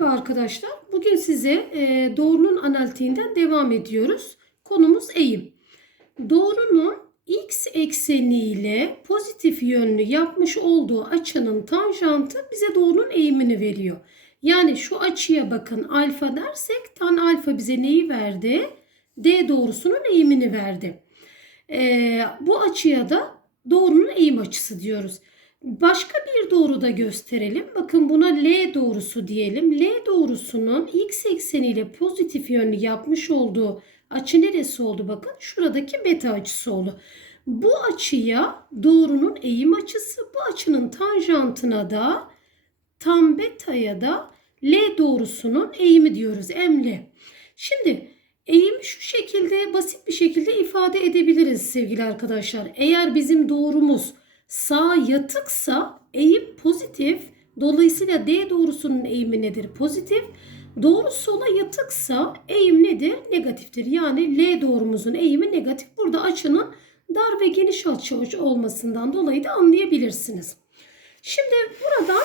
Merhaba arkadaşlar. Bugün size e, doğrunun analitiğinden devam ediyoruz. Konumuz eğim. Doğrunun x ekseniyle pozitif yönlü yapmış olduğu açının tanjantı bize doğrunun eğimini veriyor. Yani şu açıya bakın alfa dersek tan alfa bize neyi verdi? D doğrusunun eğimini verdi. E, bu açıya da doğrunun eğim açısı diyoruz. Başka bir doğru da gösterelim. Bakın buna L doğrusu diyelim. L doğrusunun x ekseniyle pozitif yönlü yapmış olduğu açı neresi oldu? Bakın şuradaki beta açısı oldu. Bu açıya doğrunun eğim açısı, bu açının tanjantına da tam beta'ya da L doğrusunun eğimi diyoruz. Emli. Şimdi eğimi şu şekilde basit bir şekilde ifade edebiliriz sevgili arkadaşlar. Eğer bizim doğrumuz sağ yatıksa eğim pozitif. Dolayısıyla D doğrusunun eğimi nedir? Pozitif. Doğru sola yatıksa eğim nedir? Negatiftir. Yani L doğrumuzun eğimi negatif. Burada açının dar ve geniş açı olmasından dolayı da anlayabilirsiniz. Şimdi buradan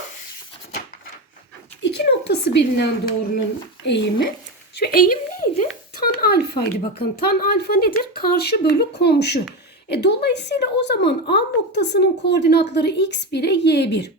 iki noktası bilinen doğrunun eğimi. Şu eğim neydi? Tan alfaydı bakın. Tan alfa nedir? Karşı bölü komşu. E, dolayısıyla o zaman A noktasının koordinatları x1'e y1.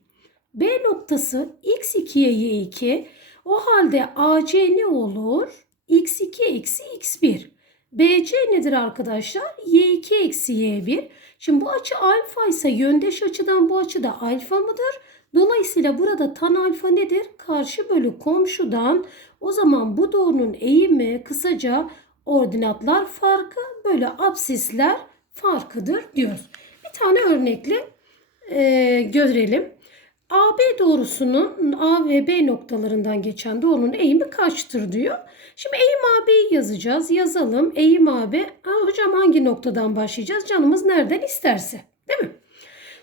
B noktası x2'ye y2. O halde AC ne olur? x2 eksi x1. BC nedir arkadaşlar? y2 eksi y1. Şimdi bu açı alfa ise yöndeş açıdan bu açı da alfa mıdır? Dolayısıyla burada tan alfa nedir? Karşı bölü komşudan. O zaman bu doğrunun eğimi kısaca ordinatlar farkı böyle absisler farkıdır diyoruz. Bir tane örnekle e, görelim. AB doğrusunun A ve B noktalarından geçen doğrunun eğimi kaçtır diyor. Şimdi eğim AB'yi yazacağız. Yazalım. Eğim AB. Aa, hocam hangi noktadan başlayacağız? Canımız nereden isterse. Değil mi?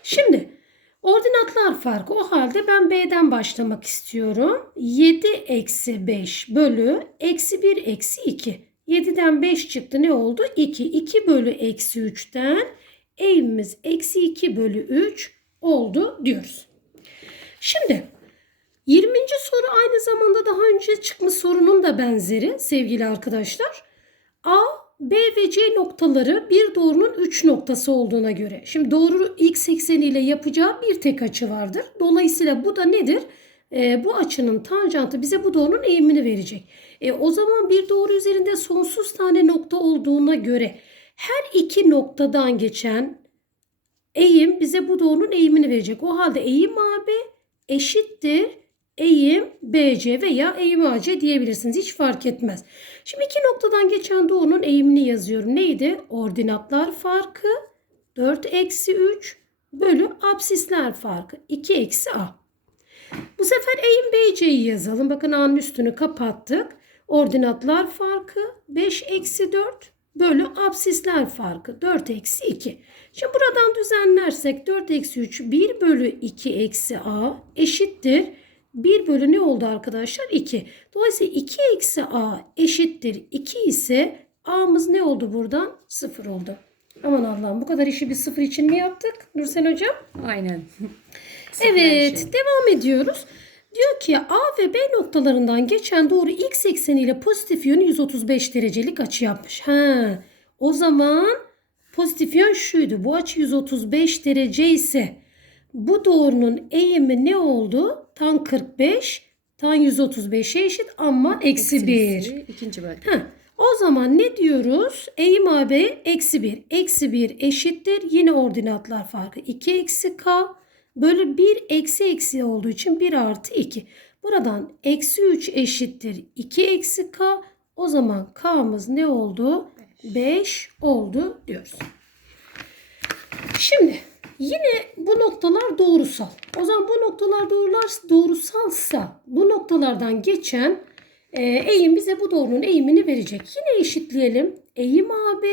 Şimdi ordinatlar farkı. O halde ben B'den başlamak istiyorum. 7 eksi 5 bölü eksi 1 eksi 2. 7'den 5 çıktı ne oldu? 2. 2 bölü eksi 3'ten eğimimiz eksi 2 bölü 3 oldu diyoruz. Şimdi 20. soru aynı zamanda daha önce çıkmış sorunun da benzeri sevgili arkadaşlar. A, B ve C noktaları bir doğrunun 3 noktası olduğuna göre. Şimdi doğru x ekseniyle yapacağı bir tek açı vardır. Dolayısıyla bu da nedir? E, bu açının tanjantı bize bu doğrunun eğimini verecek. E, o zaman bir doğru üzerinde sonsuz tane nokta olduğuna göre her iki noktadan geçen eğim bize bu doğrunun eğimini verecek. O halde eğim AB eşittir eğim BC veya eğim AC diyebilirsiniz. Hiç fark etmez. Şimdi iki noktadan geçen doğrunun eğimini yazıyorum. Neydi? Ordinatlar farkı 4 eksi 3 bölü absisler farkı 2 eksi A. Bu sefer eğim BC'yi yazalım. Bakın A'nın üstünü kapattık. Ordinatlar farkı 5 eksi 4 bölü absisler farkı 4 eksi 2. Şimdi buradan düzenlersek 4 eksi 3 1 bölü 2 eksi A eşittir. 1 bölü ne oldu arkadaşlar? 2. Dolayısıyla 2 eksi A eşittir 2 ise A'mız ne oldu buradan? 0 oldu. Aman Allah'ım bu kadar işi bir sıfır için mi yaptık Nursen Hocam? Aynen. Evet şey. devam ediyoruz. Diyor ki A ve B noktalarından geçen doğru x ekseniyle pozitif yönü 135 derecelik açı yapmış. Ha, o zaman pozitif yön şuydu. Bu açı 135 derece ise bu doğrunun eğimi ne oldu? Tan 45, tan 135'e eşit ama eksi 1. İkinci bölge. Ha, o zaman ne diyoruz? Eğim AB eksi 1. Eksi 1 eşittir. Yine ordinatlar farkı. 2 eksi K bölü 1 eksi eksi olduğu için 1 artı 2. Buradan eksi 3 eşittir 2 eksi K. O zaman K'mız ne oldu? 5 oldu diyoruz. Şimdi yine bu noktalar doğrusal. O zaman bu noktalar doğrular doğrusalsa bu noktalardan geçen e, eğim bize bu doğrunun eğimini verecek. Yine eşitleyelim. Eğim AB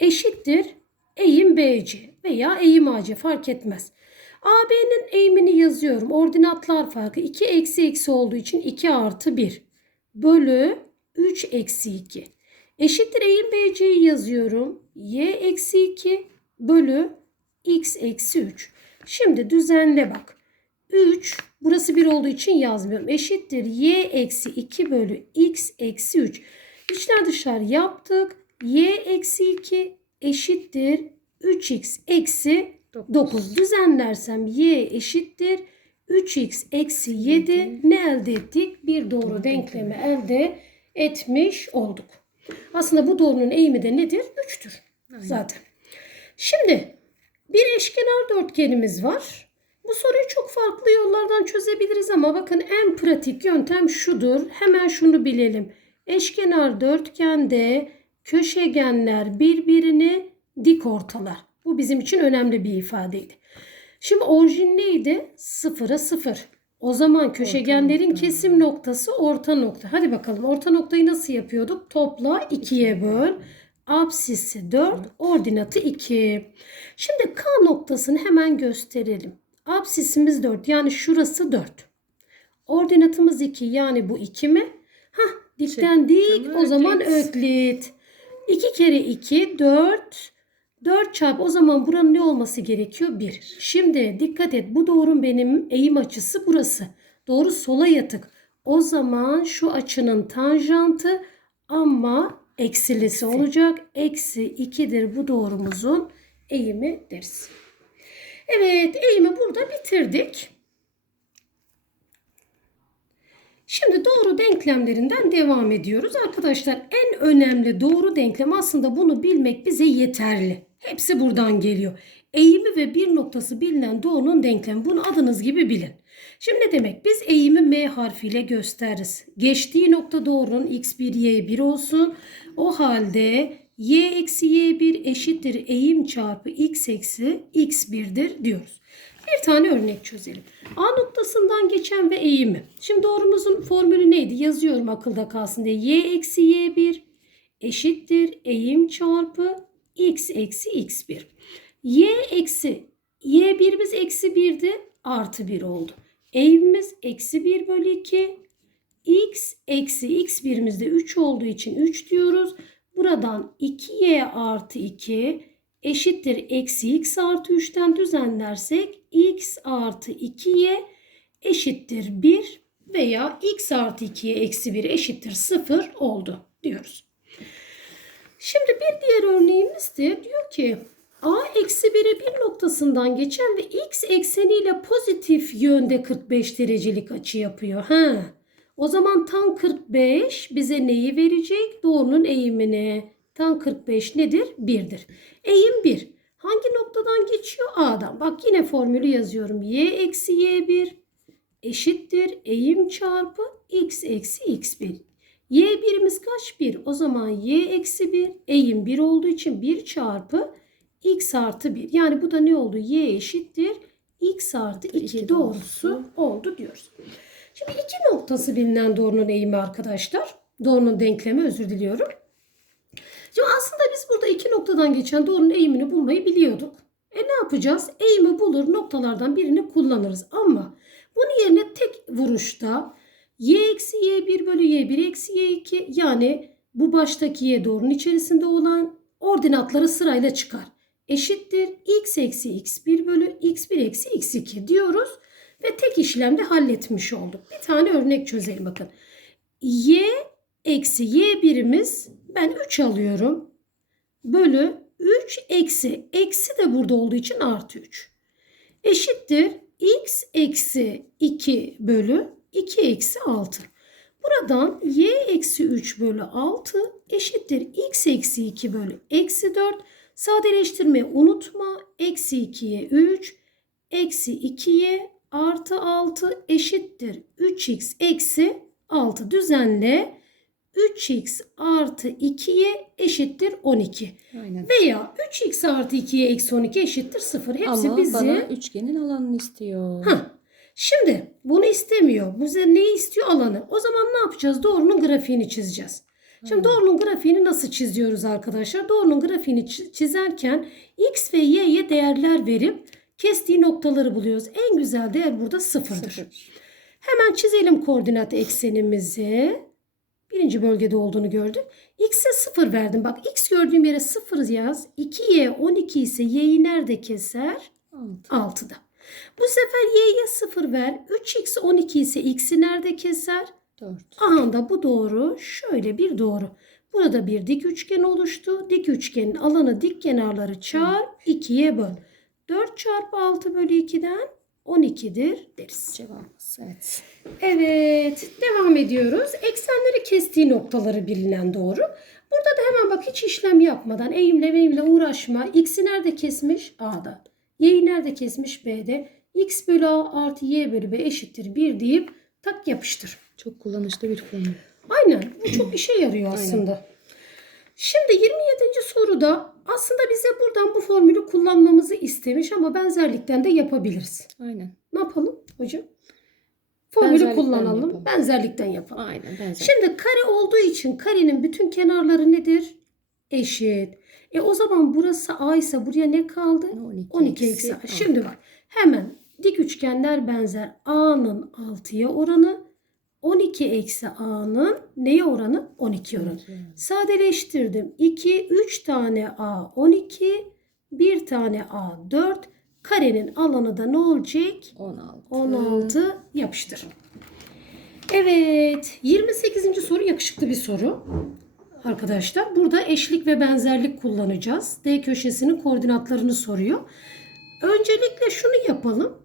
eşittir eğim BC veya eğim AC fark etmez. AB'nin eğimini yazıyorum. Ordinatlar farkı 2 eksi eksi olduğu için 2 artı 1 bölü 3 eksi 2. Eşittir eğim BC'yi yazıyorum. Y eksi 2 bölü x eksi 3. Şimdi düzenle bak. 3 Burası 1 olduğu için yazmıyorum. Eşittir y eksi 2 bölü x eksi 3. İçler dışlar yaptık. y eksi 2 eşittir 3x eksi 9. Düzenlersem y eşittir 3x eksi 7 ne elde ettik? Bir doğru denklemi elde etmiş olduk. Aslında bu doğrunun eğimi de nedir? 3'tür zaten. Şimdi bir eşkenar dörtgenimiz var. Bu soruyu çok farklı yollardan çözebiliriz ama bakın en pratik yöntem şudur. Hemen şunu bilelim. Eşkenar dörtgende köşegenler birbirini dik ortalar. Bu bizim için önemli bir ifadeydi. Şimdi orijin neydi? Sıfıra sıfır. O zaman köşegenlerin nokta. kesim noktası orta nokta. Hadi bakalım orta noktayı nasıl yapıyorduk? Topla ikiye böl. Absisi 4, ordinatı 2. Şimdi K noktasını hemen gösterelim. Absisimiz 4 yani şurası 4. Ordinatımız 2 yani bu 2 mi? Hah dikten dik o zaman Öklit? öklit. 2 kere 2 4. 4 çarpı o zaman buranın ne olması gerekiyor? 1. Şimdi dikkat et bu doğrun benim eğim açısı burası. Doğru sola yatık. O zaman şu açının tanjantı ama eksilisi olacak. Eksi 2'dir bu doğrumuzun eğimi deriz. Evet eğimi burada bitirdik. Şimdi doğru denklemlerinden devam ediyoruz. Arkadaşlar en önemli doğru denklem aslında bunu bilmek bize yeterli. Hepsi buradan geliyor. Eğimi ve bir noktası bilinen doğrunun denklemi. Bunu adınız gibi bilin. Şimdi ne demek? Biz eğimi M harfiyle gösteririz. Geçtiği nokta doğrunun x1, y1 olsun. O halde y eksi y1 eşittir eğim çarpı x eksi x1'dir diyoruz. Bir tane örnek çözelim. A noktasından geçen ve eğimi. Şimdi doğrumuzun formülü neydi? Yazıyorum akılda kalsın diye. Y eksi y1 eşittir eğim çarpı x eksi x1. Y eksi y1'imiz eksi 1'di artı 1 oldu. Eğimimiz eksi 1 bölü 2. x eksi x1'imiz de 3 olduğu için 3 diyoruz. Buradan 2y artı 2 eşittir eksi x artı 3'ten düzenlersek x artı 2y eşittir 1 veya x artı 2'ye eksi 1 eşittir 0 oldu diyoruz. Şimdi bir diğer örneğimiz de diyor ki a eksi 1'e 1 noktasından geçen ve x ekseniyle pozitif yönde 45 derecelik açı yapıyor. Ha. O zaman tan 45 bize neyi verecek? Doğrunun eğimini. Tan 45 nedir? 1'dir. Eğim 1. Hangi noktadan geçiyor? A'dan. Bak yine formülü yazıyorum. Y eksi Y1 eşittir eğim çarpı x eksi x1. Y1'imiz kaç? 1. O zaman y eksi 1 eğim 1 olduğu için 1 çarpı x artı 1. Yani bu da ne oldu? Y eşittir x artı 2 İki doğrusu doğrusu. oldu diyoruz. Şimdi iki noktası bilinen doğrunun eğimi arkadaşlar. Doğrunun denklemi özür diliyorum. Şimdi aslında biz burada iki noktadan geçen doğrunun eğimini bulmayı biliyorduk. E ne yapacağız? Eğimi bulur noktalardan birini kullanırız. Ama bunun yerine tek vuruşta y eksi y1 bölü y1 eksi y2 yani bu baştaki y doğrunun içerisinde olan ordinatları sırayla çıkar. Eşittir x eksi x1 bölü x1 eksi x2 diyoruz. Ve tek işlemde halletmiş olduk. Bir tane örnek çözelim bakın. y eksi y1'imiz ben 3 alıyorum. Bölü 3 eksi eksi de burada olduğu için artı 3. Eşittir x eksi 2 bölü 2 eksi 6. Buradan y eksi 3 bölü 6 eşittir x eksi 2 bölü eksi 4. Sadeleştirmeyi unutma. Eksi 2'ye 3 eksi 2'ye artı 6 eşittir 3x eksi 6 düzenle 3x artı 2'ye eşittir 12. Aynen. Veya 3x artı 2'ye eksi 12 eşittir 0. Hepsi Ama bizi... bana üçgenin alanını istiyor. Hah. Şimdi bunu istemiyor. Bize neyi istiyor? Alanı. O zaman ne yapacağız? Doğrunun grafiğini çizeceğiz. Şimdi doğrunun grafiğini nasıl çiziyoruz arkadaşlar? Doğrunun grafiğini çi- çizerken x ve y'ye değerler verip kestiği noktaları buluyoruz. En güzel değer burada sıfırdır. Sıfır. Hemen çizelim koordinat eksenimizi. Birinci bölgede olduğunu gördük. X'e 0 verdim. Bak x gördüğüm yere 0 yaz. 2y 12 ise y'yi nerede keser? Altı. 6'da. Bu sefer y'ye 0 ver. 3x 12 ise x'i nerede keser? 4. Aha da bu doğru. Şöyle bir doğru. Burada bir dik üçgen oluştu. Dik üçgenin alanı dik kenarları çarp 2'ye böl. 4 çarpı 6 bölü 2'den 12'dir deriz. Cevabımız evet. Evet, devam ediyoruz. Eksenleri kestiği noktaları bilinen doğru. Burada da hemen bak hiç işlem yapmadan eğimle meyimle uğraşma. X'i nerede kesmiş? A'da. Y'yi nerede kesmiş? B'de. X bölü A artı Y bölü B eşittir 1 deyip tak yapıştır. Çok kullanışlı bir formül. Aynen. Bu çok işe yarıyor aslında. Şimdi 27. soruda aslında bize buradan bu formülü kullanmamızı istemiş ama benzerlikten de yapabiliriz. Aynen. Ne yapalım hocam? Formülü kullanalım. yapalım. Benzerlikten yapalım. Aynen benzer. Şimdi kare olduğu için karenin bütün kenarları nedir? Eşit. E o zaman burası A ise buraya ne kaldı? 12, 12 eksi A. Şimdi bak hemen dik üçgenler benzer. A'nın 6'ya oranı 12 eksi A'nın neye oranı? 12 oranı. Sadeleştirdim. 2, 3 tane A 12, 1 tane A 4. Karenin alanı da ne olacak? 16. 16 yapıştır. Evet 28. soru yakışıklı bir soru. Arkadaşlar burada eşlik ve benzerlik kullanacağız. D köşesinin koordinatlarını soruyor. Öncelikle şunu yapalım.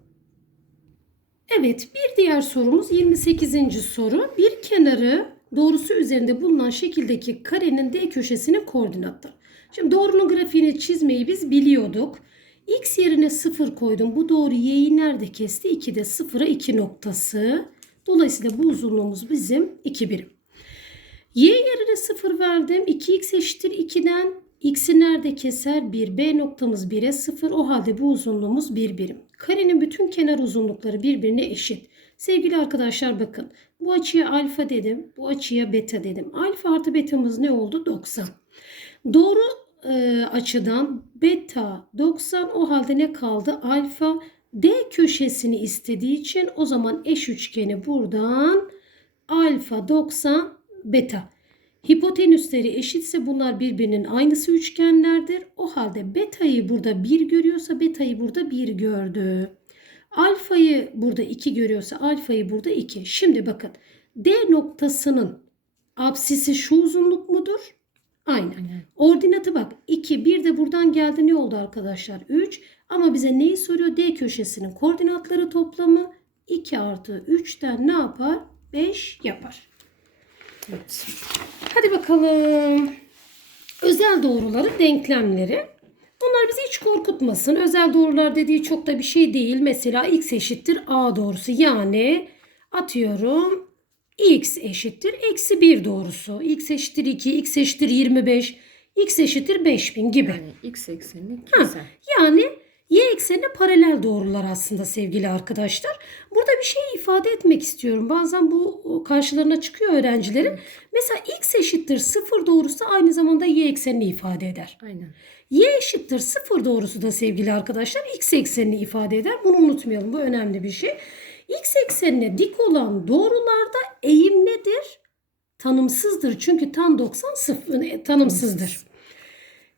Evet bir diğer sorumuz 28. soru. Bir kenarı doğrusu üzerinde bulunan şekildeki karenin D köşesinin koordinatları. Şimdi doğrunun grafiğini çizmeyi biz biliyorduk. X yerine 0 koydum. Bu doğru y'yi nerede kesti? 2'de 0'a 2 noktası. Dolayısıyla bu uzunluğumuz bizim 2 birim. Y yerine 0 verdim. 2x eşittir 2'den. X'i nerede keser? 1. B noktamız 1'e 0. O halde bu uzunluğumuz 1 birim. Karenin bütün kenar uzunlukları birbirine eşit. Sevgili arkadaşlar bakın. Bu açıya alfa dedim. Bu açıya beta dedim. Alfa artı betamız ne oldu? 90. Doğru e, açıdan beta 90 o halde ne kaldı? Alfa D köşesini istediği için o zaman eş üçgeni buradan alfa 90 beta. Hipotenüsleri eşitse bunlar birbirinin aynısı üçgenlerdir. O halde beta'yı burada 1 görüyorsa beta'yı burada 1 gördü. Alfayı burada 2 görüyorsa alfayı burada 2. Şimdi bakın D noktasının apsisi şu uzunluk mudur? Aynen. Ordinatı bak 2 bir de buradan geldi ne oldu arkadaşlar 3 ama bize neyi soruyor D köşesinin koordinatları toplamı 2 artı 3'ten ne yapar 5 yapar. Evet. Hadi bakalım özel doğruları denklemleri bunlar bizi hiç korkutmasın özel doğrular dediği çok da bir şey değil mesela x eşittir a doğrusu yani atıyorum x eşittir eksi 1 doğrusu x eşittir 2 x eşittir 25 x eşittir 5000 gibi. Yani x eksenini keser. Yani y eksenine paralel doğrular aslında sevgili arkadaşlar. Burada bir şey ifade etmek istiyorum. Bazen bu karşılarına çıkıyor öğrencilerin. Mesela x eşittir 0 doğrusu aynı zamanda y eksenini ifade eder. Aynen. Y eşittir 0 doğrusu da sevgili arkadaşlar x eksenini ifade eder. Bunu unutmayalım. Bu önemli bir şey. X eksenine dik olan doğrularda eğim nedir? Tanımsızdır. Çünkü tan 90 sıfır, e, tanımsızdır.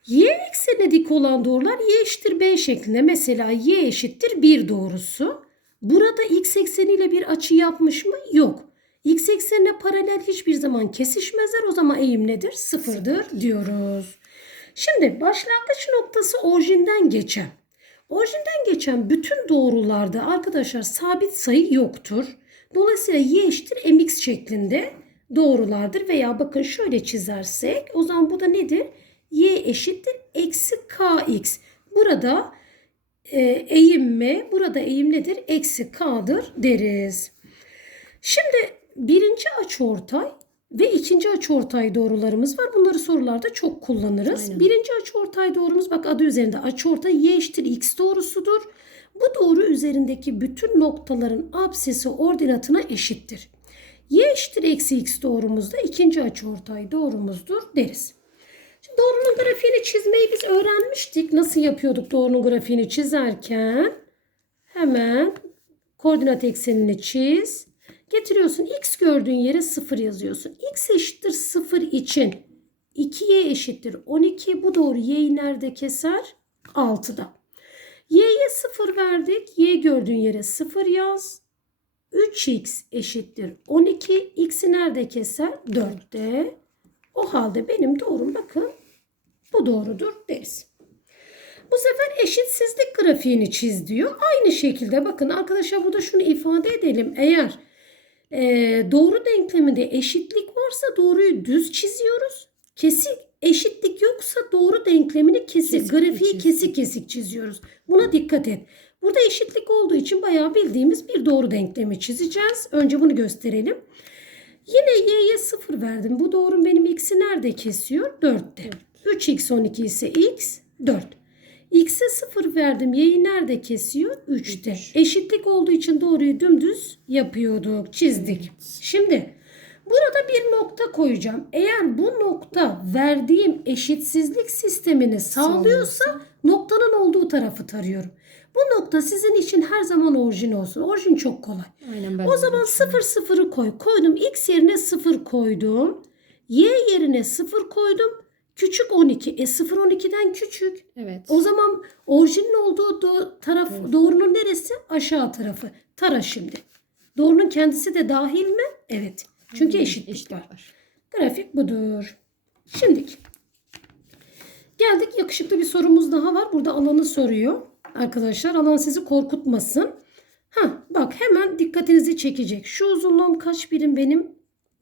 Y eksenine dik olan doğrular y eşittir b şeklinde. Mesela y eşittir 1 doğrusu. Burada x ekseniyle bir açı yapmış mı? Yok. X eksenine paralel hiçbir zaman kesişmezler. O zaman eğim nedir? Sıfırdır diyoruz. Şimdi başlangıç noktası orijinden geçen. Orijinden geçen bütün doğrularda arkadaşlar sabit sayı yoktur. Dolayısıyla y eşittir mx şeklinde doğrulardır. Veya bakın şöyle çizersek o zaman bu da nedir? Y eşittir eksi kx. Burada e, eğim mi? Burada eğim nedir? Eksi k'dır deriz. Şimdi birinci açıortay ve ikinci açıortay doğrularımız var. Bunları sorularda çok kullanırız. Aynen. Birinci açıortay doğrumuz bak adı üzerinde açıortay y eşittir x doğrusudur. Bu doğru üzerindeki bütün noktaların apsisi ordinatına eşittir. Y eşittir eksi x doğrumuz da ikinci açıortay doğrumuzdur deriz. Doğrunun grafiğini çizmeyi biz öğrenmiştik. Nasıl yapıyorduk doğrunun grafiğini çizerken? Hemen koordinat eksenini çiz. Getiriyorsun x gördüğün yere 0 yazıyorsun. x eşittir 0 için 2y eşittir 12. Bu doğru y'yi nerede keser? 6'da. Y'ye 0 verdik. Y gördüğün yere 0 yaz. 3x eşittir 12. X'i nerede keser? 4'te. O halde benim doğrum bakın bu doğrudur deriz. Bu sefer eşitsizlik grafiğini çiz diyor. Aynı şekilde bakın arkadaşlar burada şunu ifade edelim. Eğer e, doğru denkleminde eşitlik varsa doğruyu düz çiziyoruz. Kesik eşitlik yoksa doğru denklemini kesik, Kesik grafiği kesik kesik çiziyoruz. Buna dikkat et. Burada eşitlik olduğu için bayağı bildiğimiz bir doğru denklemi çizeceğiz. Önce bunu gösterelim. Yine y'ye 0 verdim. Bu doğrum benim x'i nerede kesiyor? 4'te. 3x 12 ise x 4. X'e 0 verdim. Y'yi nerede kesiyor? 3'te. Üç. Eşitlik olduğu için doğruyu dümdüz yapıyorduk. Çizdik. Evet. Şimdi burada bir nokta koyacağım. Eğer bu nokta verdiğim eşitsizlik sistemini sağlıyorsa noktanın olduğu tarafı tarıyorum. Bu nokta sizin için her zaman orijin olsun. Orijin çok kolay. Aynen ben O zaman öyle 0 0'ı koy. Koydum. X yerine 0 koydum. Y yerine 0 koydum. Küçük 12. E 0 12'den küçük. Evet. O zaman orijinin olduğu do- taraf Evet. doğrunun neresi? Aşağı tarafı. Tara şimdi. Doğrunun kendisi de dahil mi? Evet. Çünkü Hmm, eşitlik var. Grafik budur. Şimdiki. Geldik yakışıklı bir sorumuz daha var. Burada alanı soruyor. Arkadaşlar alan sizi korkutmasın. Ha bak hemen dikkatinizi çekecek. Şu uzunluğum kaç birim benim?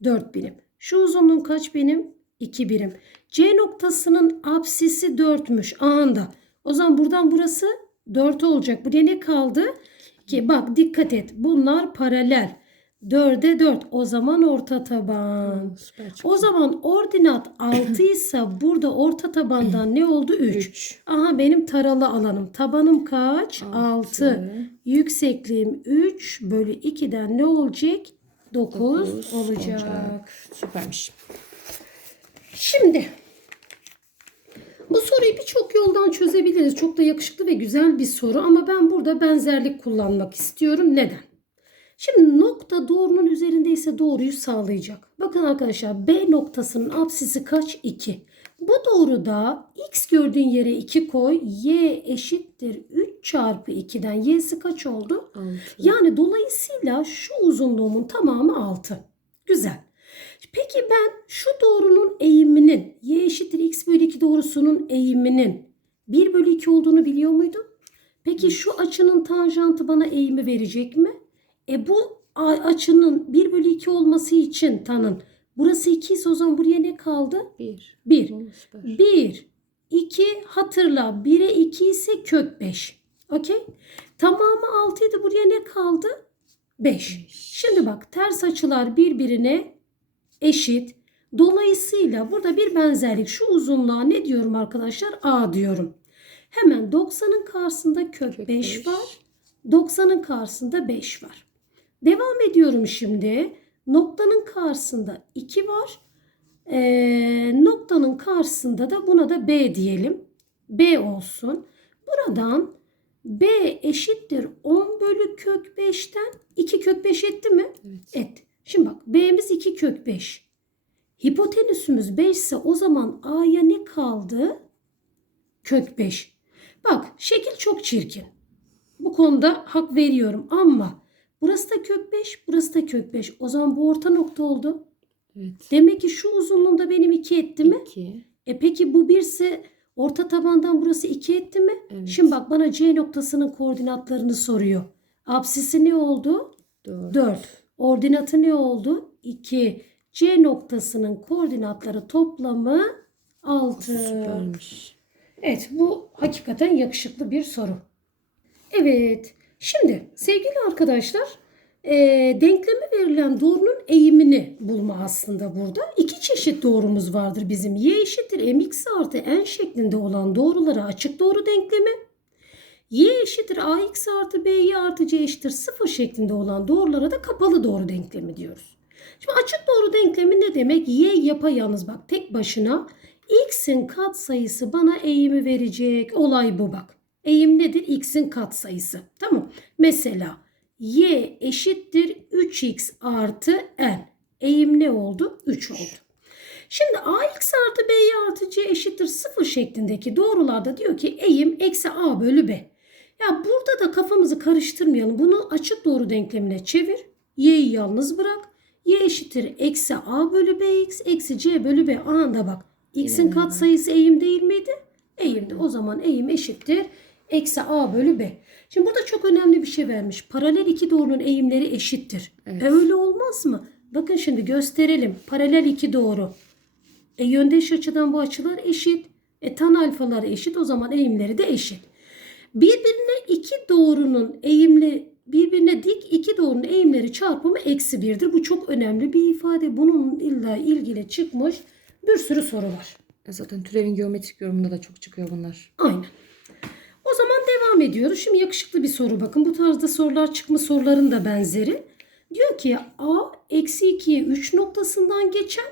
4 birim. Şu uzunluğum kaç benim? 2 birim. C noktasının apsisi 4'müş anda. O zaman buradan burası 4 olacak. Buraya ne kaldı? Ki bak dikkat et. Bunlar paralel. 4'e 4. O zaman orta taban. O zaman ordinat 6 ise burada orta tabandan ne oldu? 3. Üç. Aha benim taralı alanım. Tabanım kaç? 6. Altı. Yüksekliğim 3 bölü 2'den ne olacak? 9 Dokuz olacak. Süpermiş. Şimdi bu soruyu birçok yoldan çözebiliriz. Çok da yakışıklı ve güzel bir soru ama ben burada benzerlik kullanmak istiyorum. Neden? Şimdi nokta doğrunun üzerindeyse doğruyu sağlayacak. Bakın arkadaşlar B noktasının apsisi kaç? 2. Bu doğruda x gördüğün yere 2 koy. Y eşittir 3 çarpı 2'den. Y'si kaç oldu? Altı. Yani dolayısıyla şu uzunluğumun tamamı 6. Güzel. Peki ben şu doğrunun eğiminin y eşittir x bölü 2 doğrusunun eğiminin 1 bölü 2 olduğunu biliyor muydum? Peki şu açının tanjantı bana eğimi verecek mi? E bu açının 1 bölü 2 olması için tanın. Burası 2 ise o zaman buraya ne kaldı? Bir. 1. Oo, süper. 1, 2 hatırla 1'e 2 ise kök 5. Okey? Tamamı 6 idi buraya ne kaldı? 5. Beş. Şimdi bak ters açılar birbirine eşit. Dolayısıyla burada bir benzerlik. Şu uzunluğa ne diyorum arkadaşlar? A diyorum. Hemen 90'ın karşısında kök, Kök 5 beş. var. 90'ın karşısında 5 var. Devam ediyorum şimdi. Noktanın karşısında 2 var. Ee, noktanın karşısında da buna da B diyelim. B olsun. Buradan B eşittir 10 bölü kök 5'ten 2 kök 5 etti mi? Evet. Et. Şimdi bak B'miz 2 kök 5. Hipotenüsümüz 5 ise o zaman A'ya ne kaldı? Kök 5. Bak şekil çok çirkin. Bu konuda hak veriyorum ama burası da kök 5, burası da kök 5. O zaman bu orta nokta oldu. Evet. Demek ki şu uzunluğunda benim 2 etti mi? İki. E peki bu 1 ise orta tabandan burası 2 etti mi? Evet. Şimdi bak bana C noktasının koordinatlarını soruyor. Apsisi ne oldu? Dört. 4. Ordinatı ne oldu? 2. C noktasının koordinatları toplamı 6. Süpermiş. Evet bu hakikaten yakışıklı bir soru. Evet şimdi sevgili arkadaşlar e, denkleme verilen doğrunun eğimini bulma aslında burada. İki çeşit doğrumuz vardır bizim. Y eşittir mx artı n şeklinde olan doğrulara açık doğru denklemi. Y eşittir ax artı by artı c eşittir 0 şeklinde olan doğrulara da kapalı doğru denklemi diyoruz. Şimdi açık doğru denklemi ne demek? Y yapayalnız bak tek başına x'in katsayısı bana eğimi verecek. Olay bu bak. Eğim nedir? X'in katsayısı. Tamam. Mesela y eşittir 3x artı n. Eğim ne oldu? 3 oldu. Şimdi ax artı b artı c eşittir 0 şeklindeki doğrularda diyor ki eğim eksi a bölü b. Ya burada da kafamızı karıştırmayalım. Bunu açık doğru denklemine çevir. Y'yi yalnız bırak. Y eşittir eksi A bölü BX eksi C bölü B. Aha da bak. X'in katsayısı eğim değil miydi? Eğimdi. O zaman eğim eşittir eksi A bölü B. Şimdi burada çok önemli bir şey vermiş. Paralel iki doğrunun eğimleri eşittir. Evet. E öyle olmaz mı? Bakın şimdi gösterelim. Paralel iki doğru. E yöndeş açıdan bu açılar eşit. E tan alfalar eşit. O zaman eğimleri de eşit. Birbirine iki doğrunun eğimli birbirine dik iki doğrunun eğimleri çarpımı eksi birdir. Bu çok önemli bir ifade. Bununla ilgili çıkmış bir sürü soru var. E Zaten türevin geometrik yorumunda da çok çıkıyor bunlar. Aynen. O zaman devam ediyoruz. Şimdi yakışıklı bir soru bakın. Bu tarzda sorular çıkma soruların da benzeri. Diyor ki A eksi 2'ye 3 noktasından geçen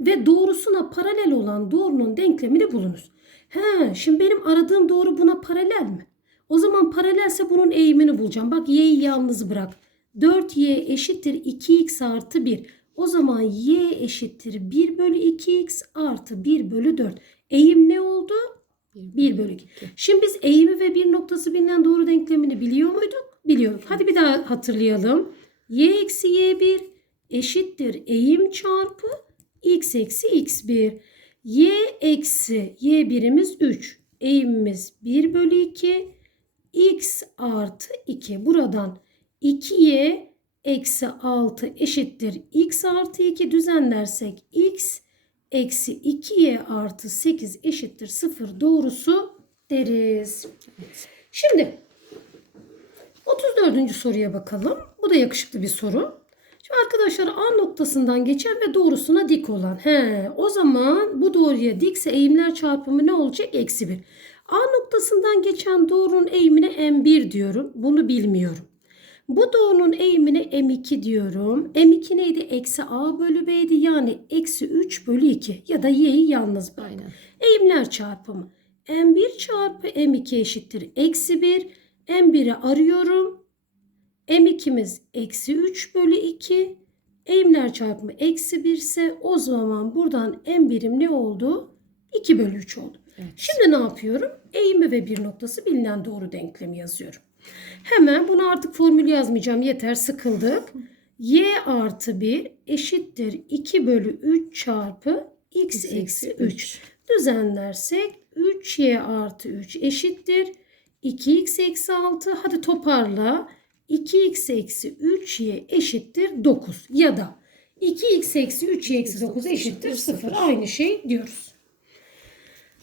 ve doğrusuna paralel olan doğrunun denklemini bulunuz. He, şimdi benim aradığım doğru buna paralel mi? O zaman paralelse bunun eğimini bulacağım. Bak y'yi yalnız bırak. 4y eşittir 2x artı 1. O zaman y eşittir 1 bölü 2x artı 1 bölü 4. Eğim ne oldu? 1 bölü 2. Şimdi biz eğimi ve bir noktası bilinen doğru denklemini biliyor muyduk? Biliyoruz. Hadi bir daha hatırlayalım. y eksi y1 eşittir eğim çarpı x eksi x1. y eksi y1'imiz 3. Eğimimiz 1 bölü 2. x artı 2. Buradan 2y eksi 6 eşittir x artı 2 düzenlersek x eksi 2y artı 8 eşittir 0 doğrusu deriz. Şimdi 34. soruya bakalım. Bu da yakışıklı bir soru. Şimdi arkadaşlar A noktasından geçen ve doğrusuna dik olan. He, o zaman bu doğruya dikse eğimler çarpımı ne olacak? Eksi 1. A noktasından geçen doğrunun eğimine M1 diyorum. Bunu bilmiyorum. Bu doğrunun eğimine M2 diyorum. M2 neydi? Eksi A bölü B'ydi. Yani eksi 3 bölü 2. Ya da Y'yi yalnız bırak. Eğimler çarpımı. M1 çarpı M2 eşittir. Eksi 1. M1'i arıyorum. M2'miz eksi 3 bölü 2. Eğimler çarpımı eksi 1 ise o zaman buradan M1'im ne oldu? 2 bölü 3 oldu. Evet. Şimdi ne yapıyorum? Eğimi ve bir noktası bilinen doğru denklemi yazıyorum. Hemen bunu artık formül yazmayacağım. Yeter sıkıldık. Y artı 1 eşittir 2 bölü 3 çarpı x eksi 3. Düzenlersek 3y artı 3 eşittir. 2x eksi 6. Hadi toparla. 2x eksi 3y eşittir 9. Ya da 2x eksi 3y eksi 9 eşittir 0. Aynı şey diyoruz.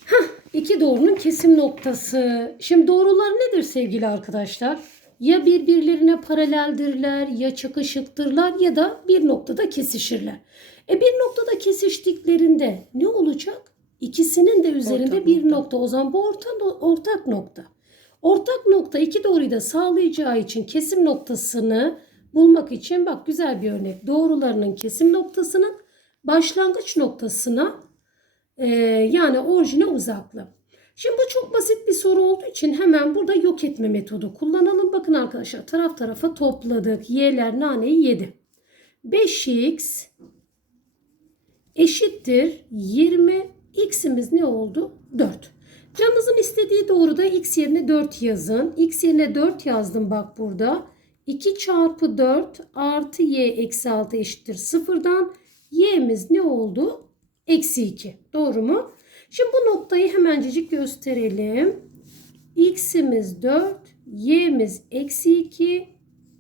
Hah, iki doğrunun kesim noktası. Şimdi doğrular nedir sevgili arkadaşlar? Ya birbirlerine paraleldirler, ya çakışıktırlar ya da bir noktada kesişirler. E bir noktada kesiştiklerinde ne olacak? İkisinin de üzerinde Ortak bir nokta. nokta. O zaman bu ortak, ortak nokta. Ortak nokta iki doğruyu da sağlayacağı için kesim noktasını bulmak için bak güzel bir örnek. Doğrularının kesim noktasının başlangıç noktasına ee, yani orijine uzaklığı. Şimdi bu çok basit bir soru olduğu için hemen burada yok etme metodu kullanalım. Bakın arkadaşlar taraf tarafa topladık. Y'ler naneyi yedi. 5x eşittir 20. X'imiz ne oldu? 4. Canınızın istediği doğruda x yerine 4 yazın. X yerine 4 yazdım bak burada. 2 çarpı 4 artı y eksi 6 eşittir 0'dan. Y'miz ne oldu? Eksi 2. Doğru mu? Şimdi bu noktayı hemencecik gösterelim. X'imiz 4, Y'miz eksi 2.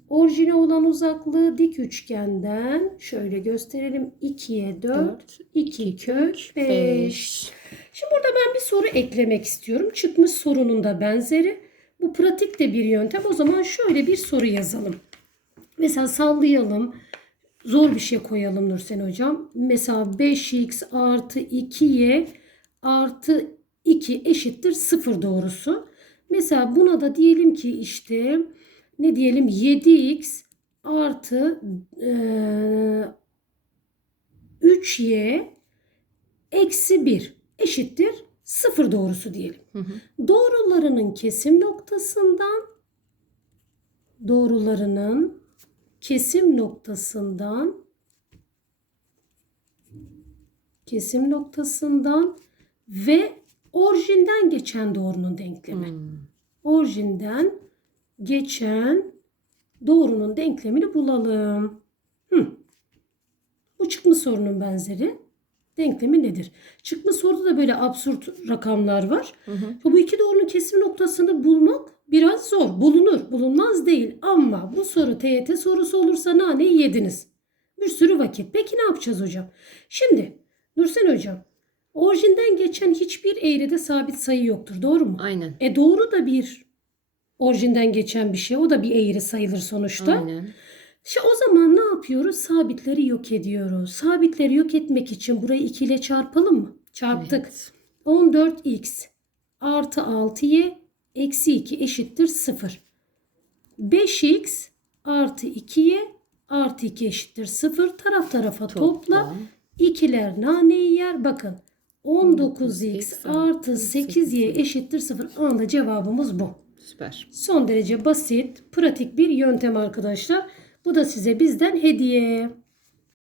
Orijine olan uzaklığı dik üçgenden şöyle gösterelim. 2'ye 4, 4, 2 kök 5. 5. Şimdi burada ben bir soru eklemek istiyorum. Çıkmış sorunun da benzeri. Bu pratik de bir yöntem. O zaman şöyle bir soru yazalım. Mesela sallayalım. Zor bir şey koyalım Nursen Hocam. Mesela 5x artı 2y artı 2 eşittir 0 doğrusu. Mesela buna da diyelim ki işte ne diyelim 7x artı eee 3y eksi 1 eşittir 0 doğrusu diyelim. Hı hı. Doğrularının kesim noktasından doğrularının kesim noktasından kesim noktasından ve orijinden geçen doğrunun denklemi. Hmm. orijinden geçen doğrunun denklemini bulalım. Hı. Bu çıkma sorunun benzeri. Denklemi nedir? Çıkma soruda da böyle absürt rakamlar var. Hı hı. Bu iki doğrunun kesim noktasını bulmak biraz zor. Bulunur, bulunmaz değil. Ama bu soru TYT sorusu olursa naneyi yediniz. Bir sürü vakit. Peki ne yapacağız hocam? Şimdi Nursen hocam, orijinden geçen hiçbir eğride sabit sayı yoktur. Doğru mu? Aynen. E doğru da bir orijinden geçen bir şey. O da bir eğri sayılır sonuçta. Aynen. İşte o zaman ne yapıyoruz? Sabitleri yok ediyoruz. Sabitleri yok etmek için burayı 2 ile çarpalım mı? Çarptık. Evet. 14x artı 6y eksi 2 eşittir 0. 5x artı 2y artı 2 eşittir 0. Taraf tarafa topla. Toplam. İkiler naneyi yer. Bakın 19x 19x artı 8y eşittir 0. Anda cevabımız bu. Süper. Son derece basit, pratik bir yöntem arkadaşlar. Bu da size bizden hediye.